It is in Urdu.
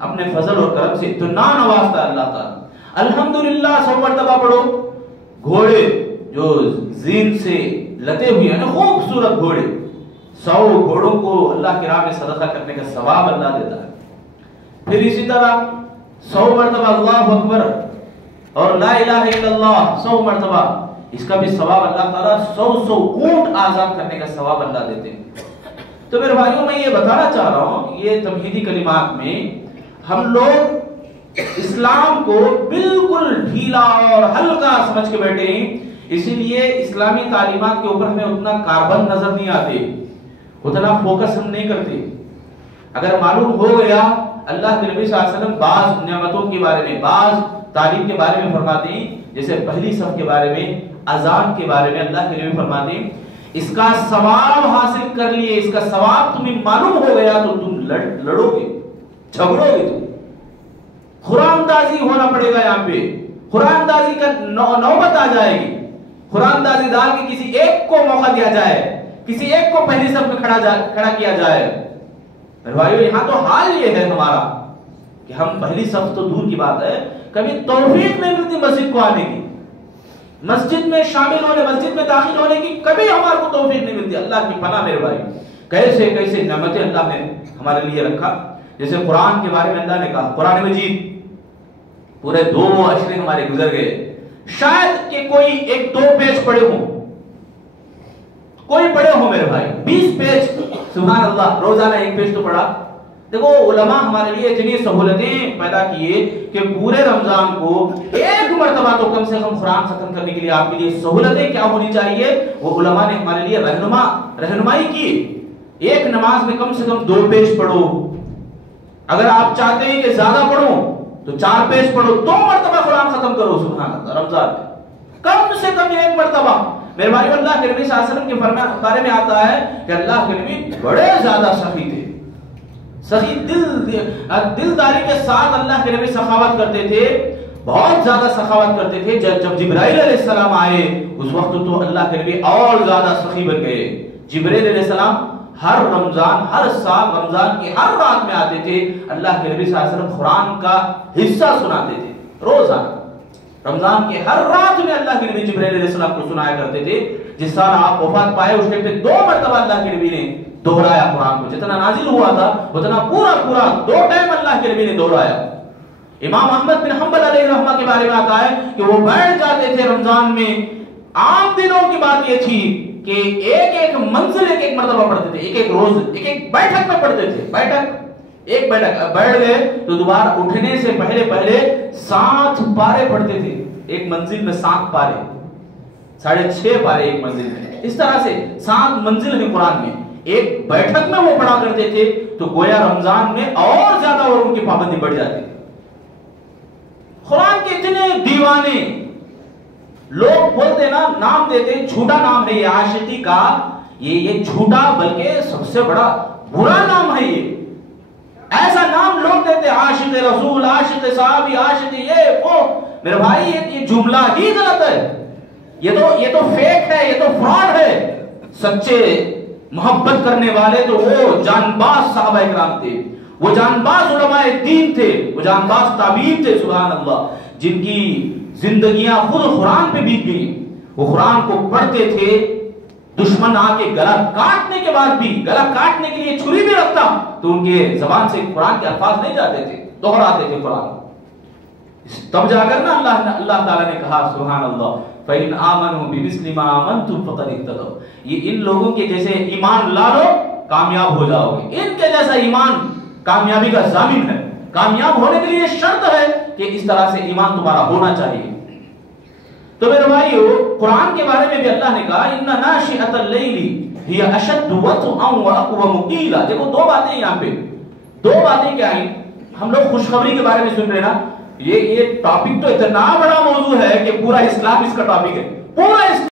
اپنے فضل اور کرم سے اتنا نوازتا ہے اللہ تعالیٰ. الحمدللہ 100 مرتبہ پڑھو. گھوڑے جو زین سے لتے ہوئے ہیں نا, خوبصورت گھوڑے, 100 گھوڑوں کو اللہ کی راہ میں صدقہ کرنے کا ثواب اللہ دیتا ہے. پھر اسی طرح 100 مرتبہ اللہ اکبر اور لا الہ الا اللہ 100 مرتبہ, اس کا بھی ثواب اللہ تعالیٰ 100 اونٹ آزاد کرنے کا ثواب اللہ دیتے ہیں. تو میرے بھائیوں میں یہ بتانا چاہ رہا ہوں, یہ تمہیدی کلمات میں ہم لوگ اسلام کو بالکل ڈھیلا اور ہلکا سمجھ کے بیٹھے ہیں. اسی لیے اسلامی تعلیمات کے اوپر ہمیں اتنا کاربن نظر نہیں آتے, اتنا فوکس ہم نہیں کرتے. اگر معلوم ہو گیا اللہ کے نبی صلی اللہ علیہ وسلم بعض نعمتوں کے بارے میں, بعض تعلیم کے بارے میں فرماتے ہیں, جیسے پہلی صف کے بارے میں, اذان کے بارے میں اللہ کے نبی فرماتے ہیں اس کا ثواب حاصل کر لیے, اس کا ثواب تمہیں معلوم ہو گیا تو تم لڑو گے, جھگڑو گے, تم قرآن اندازی ہونا پڑے گا. یہاں پہ قرآن اندازی کا نوبت آ جائے گی. قرآن اندازی ڈال کے کسی ایک کو موقع دیا جائے, کسی ایک کو پہلی صف میں کھڑا کیا جائے. میرے بھائیو یہاں تو حال یہ ہے ہمارا کہ ہم پہلی صف تو دور کی بات ہے, کبھی توفیق نہیں ملتی مسجد کو آنے کی, مسجد میں شامل ہونے, مسجد میں داخل ہونے کی کبھی ہمارے کو توفیق نہیں ملتی. اللہ کی پناہ میرے بھائی, کیسے کیسے نعمتیں اللہ نے ہمارے لیے رکھا. جیسے قرآن کے بارے میں اللہ نے کہا, قرآن مجید پورے 2 اشرے ہمارے گزر گئے, شاید کہ کوئی 1-2 پیج پڑھے ہوں, کوئی پڑھے ہوں میرے بھائی, 20 پیج سبحان اللہ, روزانہ 1 پیج تو پڑھا. دیکھو علماء ہمارے لیے اتنی سہولتیں پیدا کیے کہ پورے رمضان کو 1 مرتبہ تو کم سے کم قرآن ختم کرنے کے لیے آپ کے لیے سہولتیں کیا ہونی چاہیے, وہ علماء نے ہمارے لیے رہنمائی کی. ایک نماز میں کم سے کم 2 پیج پڑھو, اگر آپ چاہتے ہیں کہ زیادہ پڑھو تو 4 پیج پڑھو, 2 مرتبہ قرآن ختم کرو سبحان اللہ رمضان میں, کم سے کم 1 مرتبہ. میرے بھائی اللہ کے نبی صلی اللہ علیہ وسلم کے بارے میں آتا ہے کہ اللہ کے نبی بڑے زیادہ سخی تھے, سخی دلداری کے ساتھ اللہ کے نبی سخاوت کرتے تھے, بہت زیادہ سخاوت کرتے تھے. جب جبرائیل علیہ السلام آئے اس وقت تو اللہ کے نبی اور زیادہ سخی بن گئے. جبرائیل علیہ السلام ہر رمضان, ہر سال رمضان کی ہر رات میں آتے تھے, اللہ کے نبی صلی اللہ علیہ وسلم قرآن کا حصہ سناتے تھے روزانہ. رمضان کے ہر رات میں اللہ کے نبی جبرائیل علیہ السلام کو سنایا کرتے تھے. جس سال آپ وفات پائے اس ٹائم پہ 2 مرتبہ اللہ کے نبی نے دہرایا قرآن کو, جتنا نازل ہوا تھا اتنا پورا 2 ٹائم اللہ کے نبی نے دہرایا. امام احمد بن حنبل علیہ رحمہ کے بارے میں آتا ہے کہ وہ بیٹھ جاتے تھے رمضان میں. عام دنوں کی بات یہ تھی کہ ایک منزل ایک مرتبہ پڑھتے تھے, ایک روز ایک بیٹھک میں پڑھتے تھے. ایک بیٹھک بیٹھ گئے تو دوبارہ اٹھنے سے پہلے 7 پارے پڑھتے تھے. ایک منزل میں 7 پارے, 6.5 پارے ایک منزل میں. اس طرح سے 7 منزل ہیں قرآن میں, ایک بیٹھک میں وہ پڑھا کرتے تھے. تو گویا رمضان میں اور زیادہ اور ان کی پابندی بڑھ جاتی. قرآن کے اتنے دیوانے, لوگ بولتے نا, نام دیتے, جھوٹا نام ہے یہ عاشقی کا, یہ جھوٹا بلکہ سب سے بڑا برا نام ہے. یہ ایسا نام لوگ دیتے, عاشق رسول, عاشق صحابی, عاشق یہ وہ. میرے بھائی یہ جملہ ہی غلط ہے, یہ تو فیک ہے, یہ تو فراڈ ہے. سچے محبت کرنے والے تو وہ جان باز صحابہ اکرام تھے, وہ جان باز علماء دین تھے, وہ جان باز تابعین تھے سبحان اللہ, جن کی زندگیاں خود قرآن پہ بیت گئی. وہ قرآن کو پڑھتے تھے, دشمن آ کے گلا کاٹنے کے بعد بھی, گلا کاٹنے کے لیے چھری بھی رکھتا تو ان کے زبان سے قرآن کے الفاظ نہیں جاتے تھے, دہراتے تھے قرآن. تب جا کر نا اللہ تعالیٰ نے کہا سبحان اللہ فَإِنْ آمَنُوا بِمِثْلِ مَا آمَنْتُمْ فَقَدِ اهْتَدَوْا. یہ ان لوگوں کے جیسے ایمان لا لو کامیاب ہو جاؤ گے. ان کے جیسا ایمان کامیابی کا ضامن ہے. کامیاب ہونے کے لیے شرط ہے کہ اس طرح سے ایمان تمہارا ہونا چاہیے. تو میرے بھائیو قرآن کے بارے میں بھی اللہ نے کہا ان ناشئۃ اللیل ہی اشد وطئا واقوم قیلا. دیکھو 2 باتیں یہاں پہ, 2 باتیں کیا ہیں. ہم لوگ خوشخبری کے بارے میں سن رہے نا, یہ ٹاپک تو اتنا بڑا موضوع ہے کہ پورا اسلام اس کا ٹاپک ہے. پورا